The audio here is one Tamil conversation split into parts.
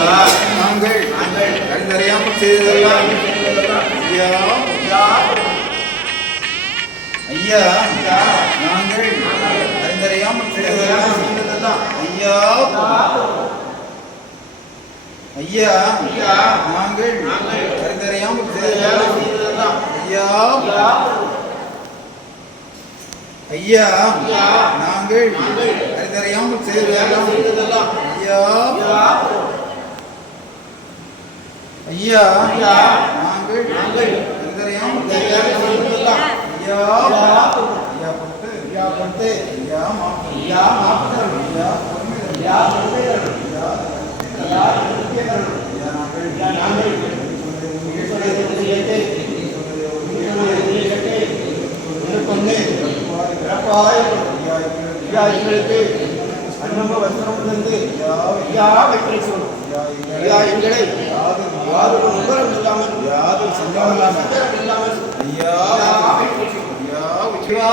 நாங்கள் அறிந்தறியாமல் செய்ததெல்லாம் ஐயா. ஐயா நாங்கள் அறிந்தறியாமல் செய்ததெல்லாம் ஐயா. ஐயா நாங்கள் அறிந்தறியாமல் செய்ததெல்லாம் ஐயா. ஐயா நாங்கள் அறிந்தறியாமல் செய்ததெல்லாம் ஐயா. ஐயா நாங்கள் அறிந்தறியாமல் செய்ததெல்லாம் ஐயா ஐயா பொறுத்து ஐயா பொறுத்து ஐயா மாப்பு ஐயா மாப்பு ஐயா பொறுமை ஐயா பொறுமை ஐயா ஐயா ஐயா நாங்கள் அன்னம வஸ்திரம் தந்து ஐயா சொல்லும் ஐயா எங்களை யாரும் உபரம் இல்லாமல் யாரும் சஞ்சலம் சஞ்சலம் இல்லாமல் ஐயா ஐயா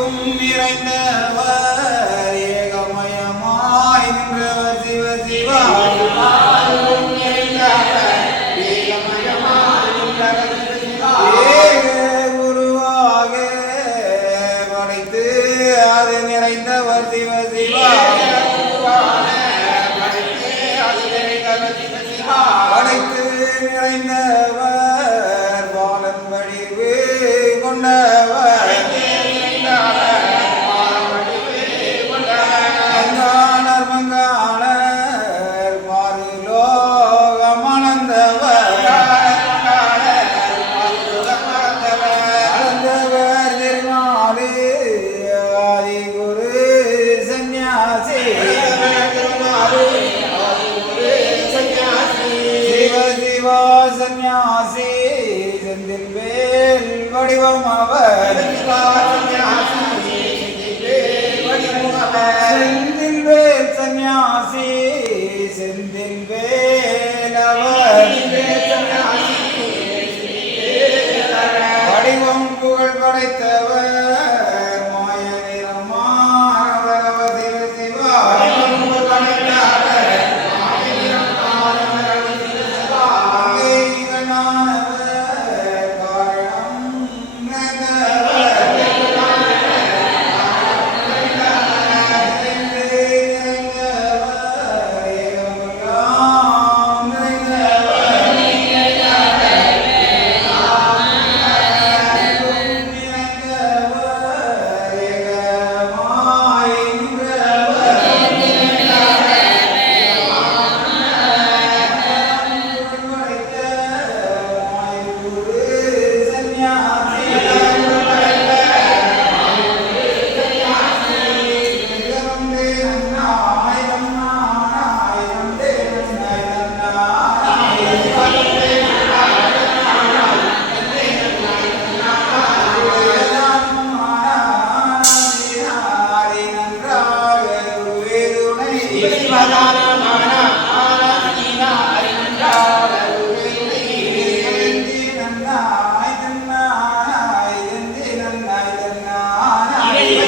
Bye.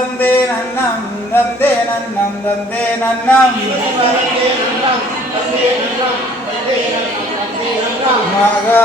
தந்தே நன்னம் தந்தே நன்னம் தந்தே நன்னம். மகா